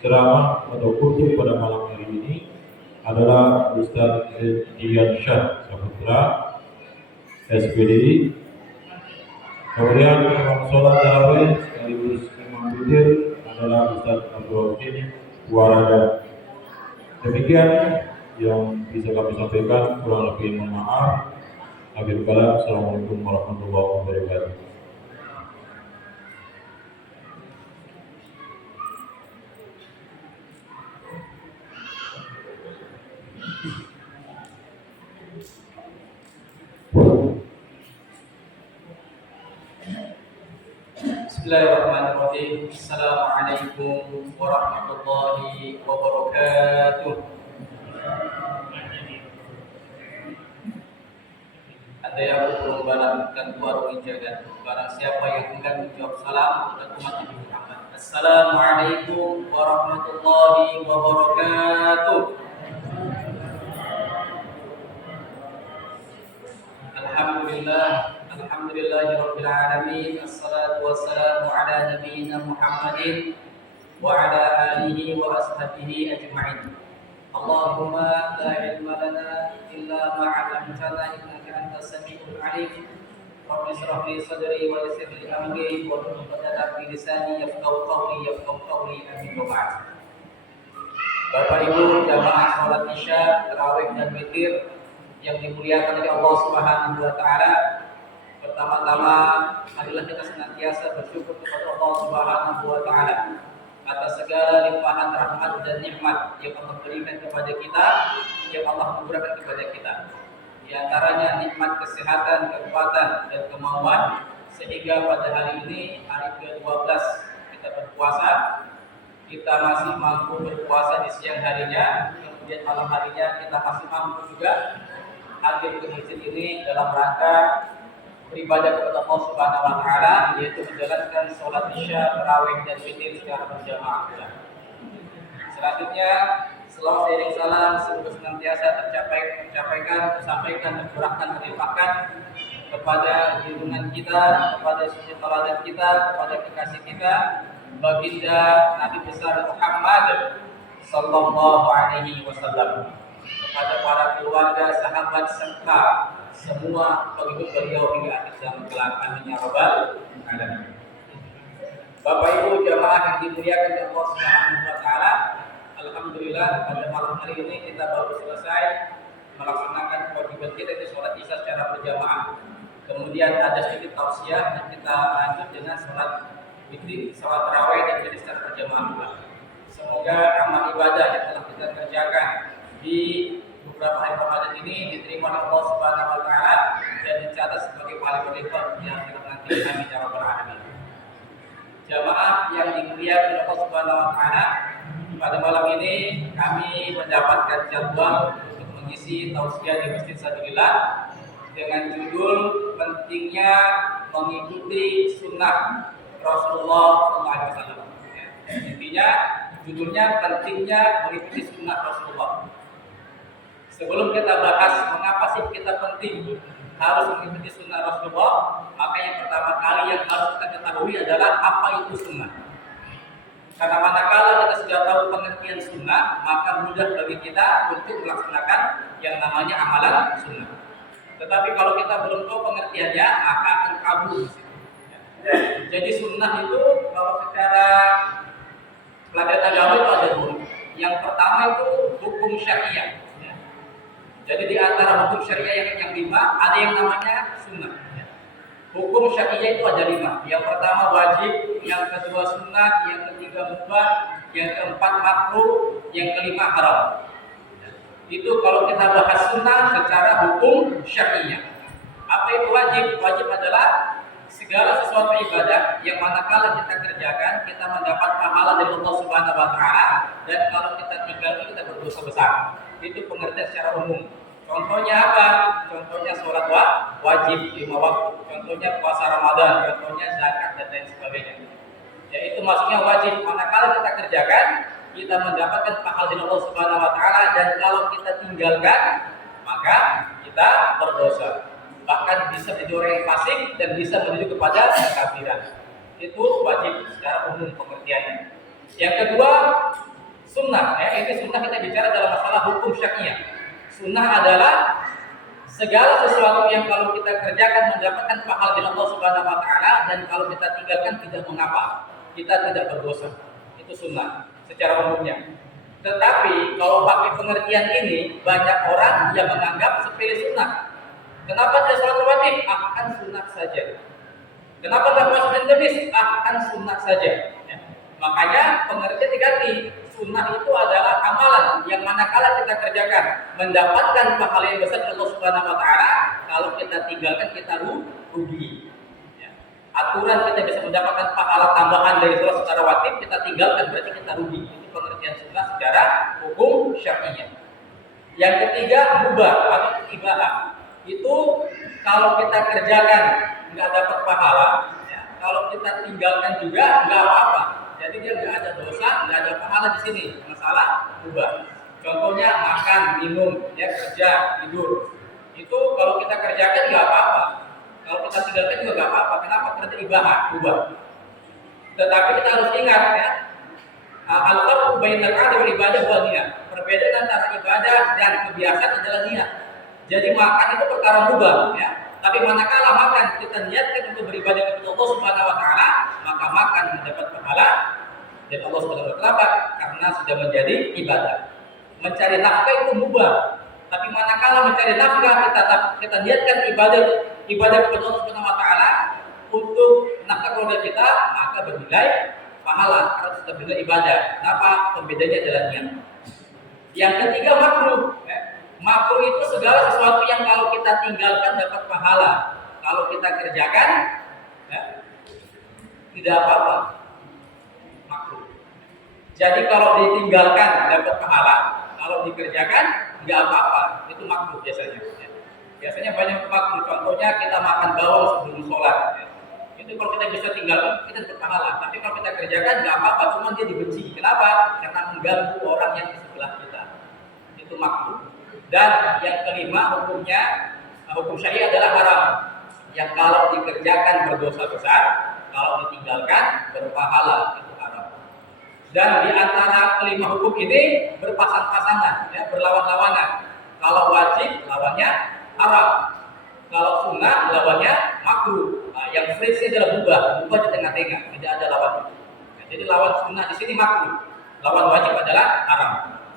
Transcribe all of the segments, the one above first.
ceramah atau khutbah pada malam hari ini adalah Ustaz Dian Syah Saputra, SPD. Kemudian imam sholat tarawih sekaligus imam witir adalah Ustaz Abdul Hakim Warada. Demikian yang bisa kami sampaikan, kurang lebih mohon maaf. Akhir kalam, Assalamualaikum warahmatullahi wabarakatuh. Bismillahirrahmanirrahim. Assalamualaikum warahmatullahi wabarakatuh. Ada yang belum balankan warung jagat. Barang siapa yang enggan menjawab salam dan umat Nabi Muhammad. Assalamualaikum warahmatullahi wabarakatuh. Alhamdulillahirabbil alamin. Assalatu wassalamu ala nabiyyina Muhammadin wa ala alihi wa ashabihi ajma'in. Allahumma la ilma lana illa ma 'allamtana innaka antas samiul 'alim. Rabbi shrah li sadri wa yassir li amri wa hlul 'uqdatam min lisani yafqahu qawli amin wa ba'd. Bapak Ibu jamaah salat Isya, tarawih dan witir yang dimuliakan oleh Allah Subhanahu wa taala. Pertama-tama marilah kita senantiasa bersyukur kepada Allah Subhanahu wa taala atas segala limpahan rahmat dan nikmat yang Allah berikan kepada kita, yang Allah anugerahkan kepada kita. Di antaranya nikmat kesehatan, kekuatan dan kemauan sehingga pada hari ini, hari ke-12 kita berpuasa, kita masih mampu berpuasa di siang harinya, kemudian malam harinya kita masih mampu juga hadir ke masjid ini dalam rangka beribadah kepada Allah Subhanahu wa taala, yaitu menjalankan sholat Isya, tarawih dan witir secara berjamaah. Selanjutnya, selawat seiring salam semoga senantiasa tersampaikan dan curahkan terlimpahkan kepada junjungan kita, kepada suri tauladan kita, kepada kekasih kita, baginda Nabi besar Muhammad sallallahu alaihi wasallam, kepada para keluarga, sahabat serta semua pengikut beliau hingga akhir zaman kelak. Amin ya rabbal alamin. Bapak Ibu jamaah yang dimuliakan oleh Allah Subhanahu wa taala, alhamdulillah pada malam hari ini kita baru selesai melaksanakan kewajiban kita itu sholat Isya secara berjamaah. Kemudian ada sedikit tausiah dan kita lanjut dengan sholat witir, sholat tarawih dan witir secara berjamaah. Semoga amal ibadah yang telah kita kerjakan di beberapa hari Ramadan ini diterima oleh Allah Subhanahu wa taala dan dicatat sebagai pahala berlipat yang kita nanti. Amin ya rabbal alamin. Jamaah yang dimuliakan oleh Allah Subhanahu wa taala, pada malam ini kami mendapatkan jadwal untuk mengisi tausiah di Masjid Sabilillah dengan judul pentingnya mengikuti sunnah Rasulullah SAW. Intinya judulnya pentingnya mengikuti sunnah Rasulullah. Sebelum kita bahas mengapa sih kita penting harus mengikuti sunnah Rasulullah, maka yang pertama kali yang harus kita ketahui adalah apa itu sunnah. Karena manakala kita sudah tahu pengertian sunnah, maka mudah bagi kita untuk melaksanakan yang namanya amalan sunnah. Tetapi kalau kita belum tahu pengertiannya, maka akan kabur. Jadi sunnah itu kalau secara pelajaran agama itu ada dua. Yang pertama itu hukum syariah. Jadi di antara hukum syariah yang 5 ada yang namanya sunnah. Hukum syariah itu ada 5. Yang pertama wajib, yang kedua sunnah, yang ketiga mubah, yang keempat makruh, yang kelima haram. Itu kalau kita bahas sunnah secara hukum syariah. Apa itu wajib? Wajib adalah segala sesuatu ibadah yang manakala kita kerjakan kita mendapat pahala dari Allah Subhanahu wa taala, dan kalau kita tinggalkan kita berdosa besar. Itu pengertian secara umum. Contohnya apa? Contohnya sholat wajib 5 waktu. Contohnya puasa Ramadan. Contohnya zakat dan lain sebagainya. Yaitu maksudnya wajib. Manakala kita kerjakan, kita mendapatkan pahala dari Allah Subhanahu wa taala, dan kalau kita tinggalkan, maka kita berdosa. Bahkan bisa menjadi orang yang fasik dan bisa menuju kepada kekafiran. Itu wajib secara umum pengertiannya. Yang kedua, Sunnah, ya, ini sunnah kita bicara dalam masalah hukum syariah. Sunnah adalah segala sesuatu yang kalau kita kerjakan mendapatkan pahala dari Allah Subhanahu wa taala, dan kalau kita tinggalkan tidak mengapa, kita tidak berdosa. Itu sunnah secara umumnya. Tetapi kalau pakai pengertian ini, banyak orang yang menganggap sepele sunnah. Kenapa tidak sholat wajib? Akan sunnah saja. Kenapa tidak puasa Senin Kamis? Akan sunnah saja. Ya. Makanya pengertian diganti. Sunnah itu adalah amalan yang manakala kita kerjakan mendapatkan pahala yang besar dari Allah Subhanahu wa taala, kalau kita tinggalkan kita rugi. Ya. Aturan kita bisa mendapatkan pahala tambahan dari sholat secara wajib, kita tinggalkan berarti kita rugi. Itu pengertian sunnah secara hukum syariah. Yang ketiga, mubah atau ibadah. Itu kalau kita kerjakan nggak dapat pahala, ya. Kalau kita tinggalkan juga nggak apa-apa. Jadi dia nggak ada dosa, nggak ada pahala di sini. Masalah mubah. Contohnya makan, minum, ya, kerja, tidur. Itu kalau kita kerjakan nggak apa-apa. Kalau kita tinggalkan juga nggak apa-apa. Kenapa? Karena ibadah, mubah. Tetapi kita harus ingat, ya, al-farqu bainal 'adati wal ibadah wal niyah. Perbedaan antara ibadah dan kebiasaan adalah niat. Jadi makan itu perkara mubah, ya. Tapi manakala makan kita niatkan untuk beribadah kepada Allah Subhanahu wa taala, maka makan mendapat pahala dari Allah Subhanahu wa taala karena sudah menjadi ibadah. Mencari nafkah itu mubah. Tapi manakala mencari nafkah kita niatkan ibadah kepada Allah Subhanahu wa taala untuk nafkah keluarga kita, maka bernilai pahala karena sudah bernilai ibadah. Kenapa? Pembedanya adalah niat. Yang ketiga, makruh, ya. Makruh itu segala sesuatu yang kalau kita tinggalkan dapat pahala, kalau kita kerjakan, ya, tidak apa-apa. Makruh. Jadi kalau ditinggalkan dapat pahala, kalau dikerjakan nggak apa-apa. Itu makruh biasanya. Ya. Biasanya banyak makruh. Contohnya kita makan bawang sebelum sholat. Ya. Itu kalau kita bisa tinggalkan kita dapat pahala. Tapi kalau kita kerjakan nggak apa-apa, cuma dia dibenci. Kenapa? Karena mengganggu orang yang di sebelah kita. Itu makruh. Dan yang kelima hukumnya, hukum syariah adalah haram. Yang kalau dikerjakan berdosa besar, kalau ditinggalkan berpahala, itu haram. Dan di antara kelima hukum ini berpasang-pasangan, ya, berlawan-lawanan. Kalau wajib lawannya haram, kalau sunnah lawannya makruh. Nah, yang friksi adalah mubah di tengah-tengah, tidak ada lawannya. Nah, jadi lawan sunnah di sini makruh, lawan wajib adalah haram.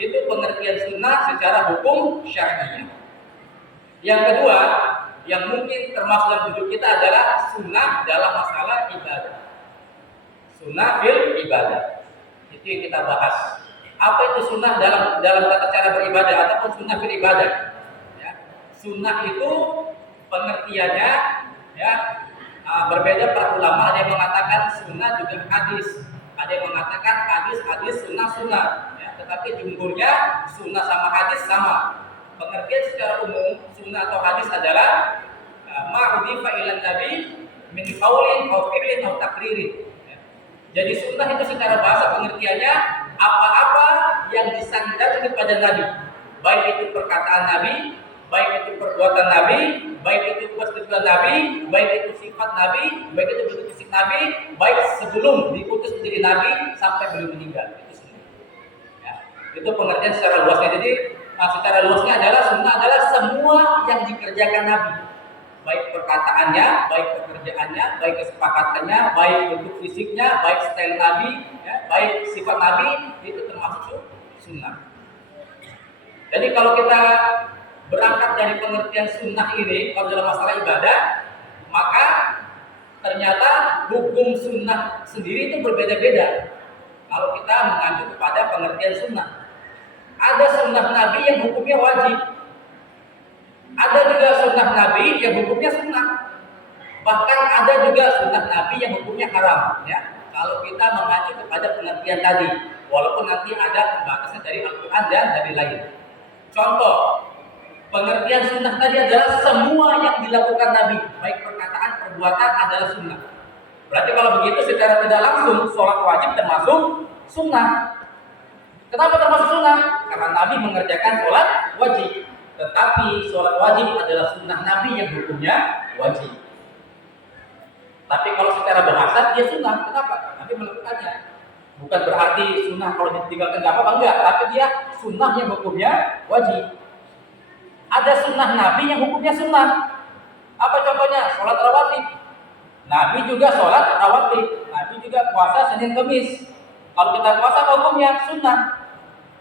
Itu pengertian sunnah secara hukum syariah. Yang kedua, yang mungkin termasuk dalam duduk kita adalah sunnah dalam masalah ibadah. Sunnah fil ibadah. Itu yang kita bahas. Apa itu sunnah dalam tata cara beribadah ataupun sunnah fil ibadah? Ya. Sunnah itu pengertiannya, ya, berbeda para ulama. Ada yang mengatakan sunnah juga hadis. Ada yang mengatakan hadis, sunnah. Tetapi jumhurnya sunnah sama hadis sama. Pengertian secara umum sunnah atau hadis adalah ma'udifa ilan nabi min qaulin aw fi'lin aw takririn. Jadi sunnah itu secara bahasa pengertiannya apa-apa yang disandarkan kepada nabi, baik itu perkataan nabi, baik itu perbuatan nabi, baik itu persetujuan nabi, baik itu sifat nabi, baik itu bentuk fisik nabi, baik sebelum diutus menjadi nabi sampai beliau meninggal. Itu pengertian secara luasnya. Jadi secara luasnya adalah sunnah adalah semua yang dikerjakan Nabi, baik perkataannya, baik pekerjaannya, baik kesepakatannya, baik bentuk fisiknya, baik style Nabi, ya, baik sifat Nabi, itu termasuk sunnah. Jadi kalau kita berangkat dari pengertian sunnah ini kalau dalam masalah ibadah, maka ternyata hukum sunnah sendiri itu berbeda-beda. Kalau kita mengacu kepada pengertian sunnah, ada sunnah Nabi yang hukumnya wajib, ada juga sunnah Nabi yang hukumnya sunnah, bahkan ada juga sunnah Nabi yang hukumnya haram. Ya, kalau kita mengacu kepada pengertian tadi, walaupun nanti ada pembatasan dari Al-Quran dan dari lain. Contoh, pengertian sunnah tadi adalah semua yang dilakukan Nabi, baik perkataan, perbuatan adalah sunnah. Berarti kalau begitu secara tidak langsung sholat wajib termasuk sunnah. Kenapa termasuk sunnah? Karena Nabi mengerjakan sholat wajib. Tetapi sholat wajib adalah sunnah Nabi yang hukumnya wajib. Tapi kalau secara bahasa dia sunnah. Kenapa? Nabi melakukannya. Bukan berarti sunnah kalau ditinggalkan nggak apa-apa, enggak. Tapi dia sunnah yang hukumnya wajib. Ada sunnah Nabi yang hukumnya sunnah. Apa contohnya? Sholat rawatib. Nabi juga sholat rawatib. Nabi juga puasa Senin Kemis. Kalau kita puasa hukumnya sunnah.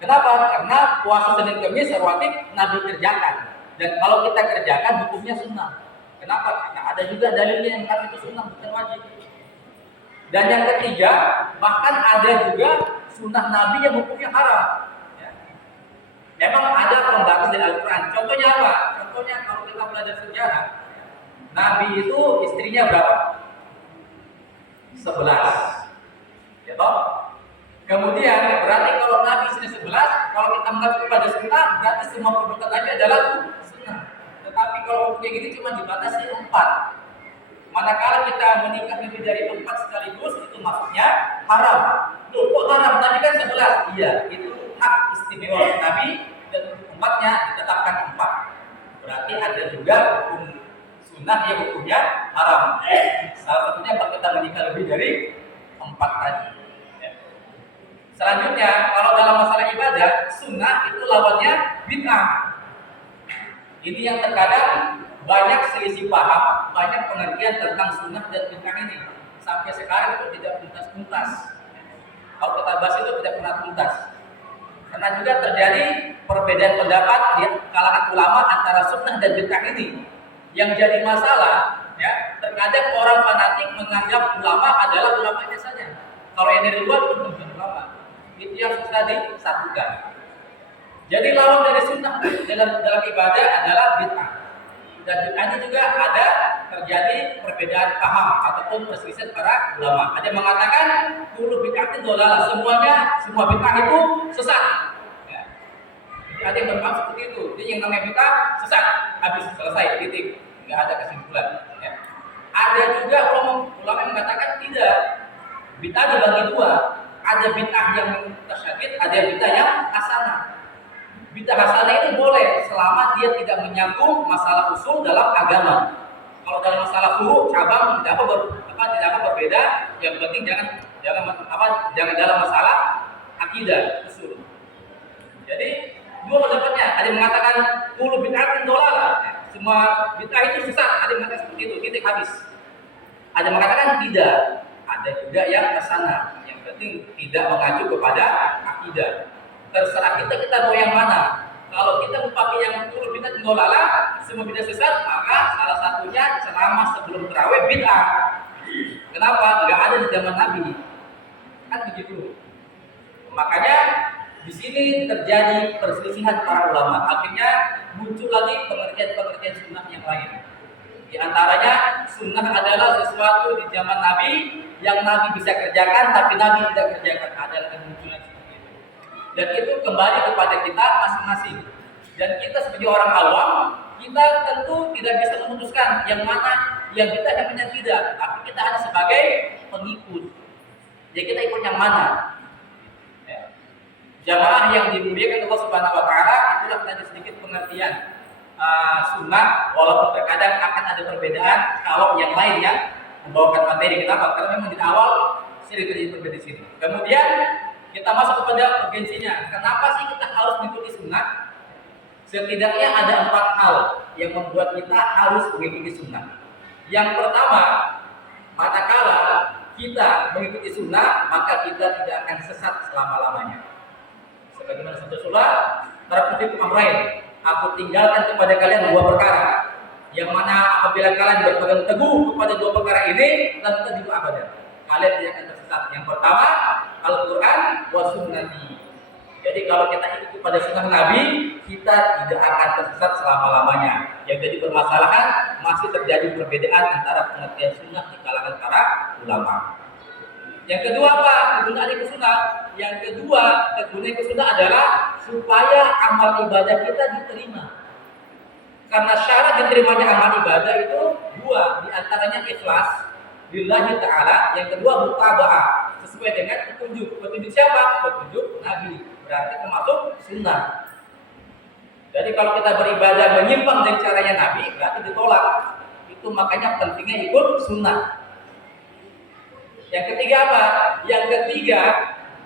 Kenapa? Karena puasa Senin Kemis rawatib Nabi kerjakan. Dan kalau kita kerjakan hukumnya sunnah. Kenapa? Karena ada juga dalilnya yang kata itu sunnah bukan wajib. Dan yang ketiga, bahkan ada juga sunnah Nabi yang hukumnya haram. Ya. Memang ada pembatas dari Al-Quran. Contohnya apa? Contohnya kalau kita belajar sejarah, Nabi itu istrinya berapa? 11. Ya toh? Kemudian berarti kalau Nabi istrinya 11, kalau kita mengacu kepada sunnah, berarti semua perbuatan Nabi adalah sunnah. Tetapi kalau kayak gini cuma dibatasi 4. Manakala kita menikah lebih dari 4 sekaligus, itu maksudnya haram. Loh, kok haram? Nabi kan 11. Iya, itu hak istimewa Nabi dan untuk umatnya ditetapkan 4. Berarti ada juga hukum sunnah yang hukumnya haram. Salah satunya kalau kita menikah lebih dari 4 tadi. Selanjutnya, kalau dalam masalah ibadah, sunnah itu lawannya bid'ah. Ini yang terkadang banyak selisih paham, banyak pengertian tentang sunnah dan bid'ah ini. Sampai sekarang itu tidak tuntas-tuntas. Kalau kita bahas itu tidak pernah tuntas. Karena juga terjadi perbedaan pendapat di kalangan ulama antara sunnah dan bid'ah ini. Yang jadi masalah, ya, terkadang orang fanatik menganggap ulama adalah ulamanya saja. Kalau yang dari luar itu bukan ulama. Itu yang susah disatukan. Jadi lawan dari sunnah dalam ibadah adalah bid'ah. Dan bid'ah ini juga ada terjadi perbedaan paham ataupun perselisihan para ulama. Ada yang mengatakan kullu bid'atin dhalalah, semua bid'ah itu sesat. Ya. Jadi ada yang berpaham seperti itu. Jadi yang namanya bid'ah sesat, habis selesai, titik, nggak ada kesimpulan. Ya. Ada juga ulama yang mengatakan tidak. Bid'ah dibagi dua. Ada bid'ah yang tasyadid, ada bid'ah yang hasanah. Bid'ah hasanah itu boleh selama dia tidak menyambung masalah usul dalam agama. Kalau dalam masalah furu, cabang tidak apa berbeda. Yang penting jangan dalam masalah akidah usul. Jadi dua pendapatnya. Ada yang mengatakan kullu bid'atin dhalalah, semua bid'ah itu sesat. Ada yang mengatakan seperti itu, titik habis. Ada yang mengatakan tidak. Ada juga yang hasanah. Yang penting tidak mengacu kepada akidah. Terserah kita mau yang mana. Kalau kita memakai yang kullu bid'atin dhalalah, semua bid'ah sesat, maka salah satunya ceramah sebelum tarawih bid'ah. Kenapa? Enggak ada di zaman Nabi. Kan begitu. Makanya di sini terjadi perselisihan para ulama. Akhirnya muncul lagi pengertian sunnah yang lain. Di antaranya sunnah adalah sesuatu di zaman Nabi yang Nabi bisa kerjakan tapi Nabi tidak kerjakan. Ada kemunculan seperti itu. Dan itu kembali kepada kita masing-masing. Dan kita sebagai orang awam, kita tentu tidak bisa memutuskan yang mana yang kita yang mana tidak. Tapi kita hanya sebagai pengikut. Jadi kita ikut yang mana? Ya. Jamaah yang dimuliakan Allah Subhanahu Wa Taala, itulah tadi sedikit pengertian sunnah. Walaupun terkadang akan ada perbedaan kalau yang lain yang membawakan materi. Kenapa? Karena memang di awal sering terjadi perbedaan di sini. Kemudian kita masuk kepada urgensinya. Kenapa sih kita harus mengikuti sunnah? Setidaknya ada 4 hal yang membuat kita harus mengikuti sunnah. Yang pertama, manakala kita mengikuti sunnah, maka kita tidak akan sesat selama-lamanya. Sebagaimana satu surah, terkutip amrain, aku tinggalkan kepada kalian 2 perkara. Yang mana apabila kalian berpegang teguh kepada 2 perkara ini, lan tajidu abadan. Kalian tidak akan tersesat. Yang pertama, Al-Quran wa sunnati. Jadi kalau kita ikut pada sunnah Nabi, kita tidak akan tersesat selama-lamanya. Yang jadi permasalahan masih terjadi perbedaan antara pengertian sunnah di kalangan para ulama. Yang kedua apa? Kegunaan ikut sunnah. Yang kedua, kegunaan ikut sunnah adalah supaya amal ibadah kita diterima. Karena syarat diterimanya amal ibadah itu 2, diantaranya ikhlas lillahi ta'ala, yang kedua mutaba'ah, sesuai dengan petunjuk. Petunjuk siapa? Petunjuk Nabi. Berarti termasuk sunnah. Jadi kalau kita beribadah menyimpang dari caranya Nabi, berarti ditolak. Itu makanya pentingnya ikut sunnah. Yang ketiga apa? Yang ketiga,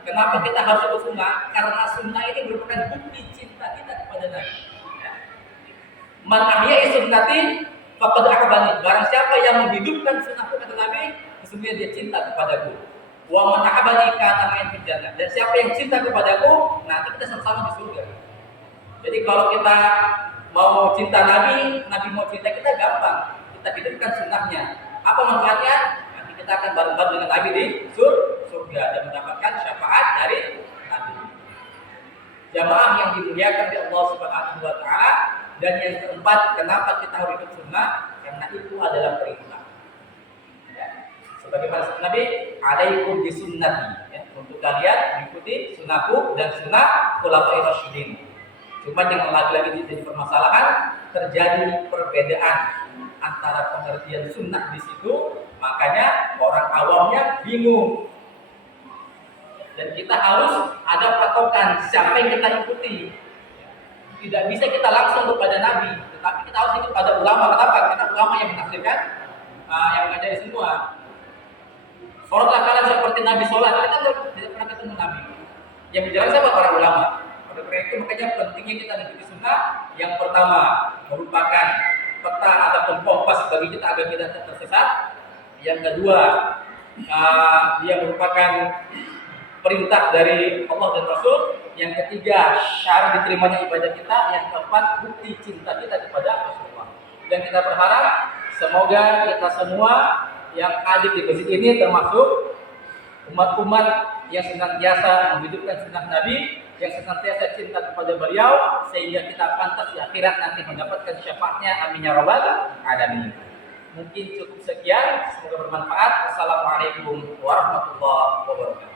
Kenapa kita harus ikut sunnah? Karena sunnah ini merupakan bukti cinta kita kepada Nabi. Ya. Man ahya'i sunnati faqad ahabbani. Barang siapa yang menghidupkan sunnahku kata Nabi, sesungguhnya dia cinta kepadaku. Wa man ahabbani kana ma'in fil jannah. Dan siapa yang cinta kepadaku, nanti kita sama-sama di surga. Jadi kalau kita mau cinta Nabi, Nabi mau cinta kita gampang. Kita hidupkan sunnahnya. Apa manfaatnya? Nanti kita akan bareng-bareng dengan Nabi di surga dan mendapatkan syafaat dari Nabi. Jamaah yang dimuliakan oleh Allah Subhanahu wa taala, dan yang keempat, kenapa kita harus ikut sunnah? Karena itu adalah perintah. Ya. Sebagaimana Nabi, alaikum bisunnati, ya, untuk kalian mengikuti sunnahku dan sunnah khulafair rasyidin. Cuma yang lagi-lagi jadi permasalahan, terjadi perbedaan antara pengertian sunnah di situ, makanya orang awamnya bingung. Dan kita harus ada patokan siapa yang kita ikuti. Tidak bisa kita langsung kepada Nabi, tetapi kita harus ikut pada ulama. Kenapa? Kita ulama yang menafsirkan, yang mengajari semua. Sholatlah kalian seperti Nabi sholat. Kita tidak pernah ketemu Nabi. Yang menjelaskan siapa? Para ulama. Oleh karena itu makanya pentingnya kita mengikuti sunnah. Yang pertama merupakan peta ataupun kompas bagi kita agar kita tidak tersesat. Yang kedua, dia merupakan perintah dari Allah dan Rasul. Yang ketiga, syarat diterimanya ibadah kita. Yang keempat, bukti cinta kita kepada Rasulullah. Dan kita berharap semoga kita semua yang hadir di masjid ini termasuk umat-umat yang senantiasa menghidupkan sunnah Nabi, yang senantiasa cinta kepada beliau, sehingga kita pantas di akhirat nanti mendapatkan syafaatnya. Amin ya rabbal alamin. Mungkin cukup sekian, semoga bermanfaat. Wassalamualaikum warahmatullahi wabarakatuh.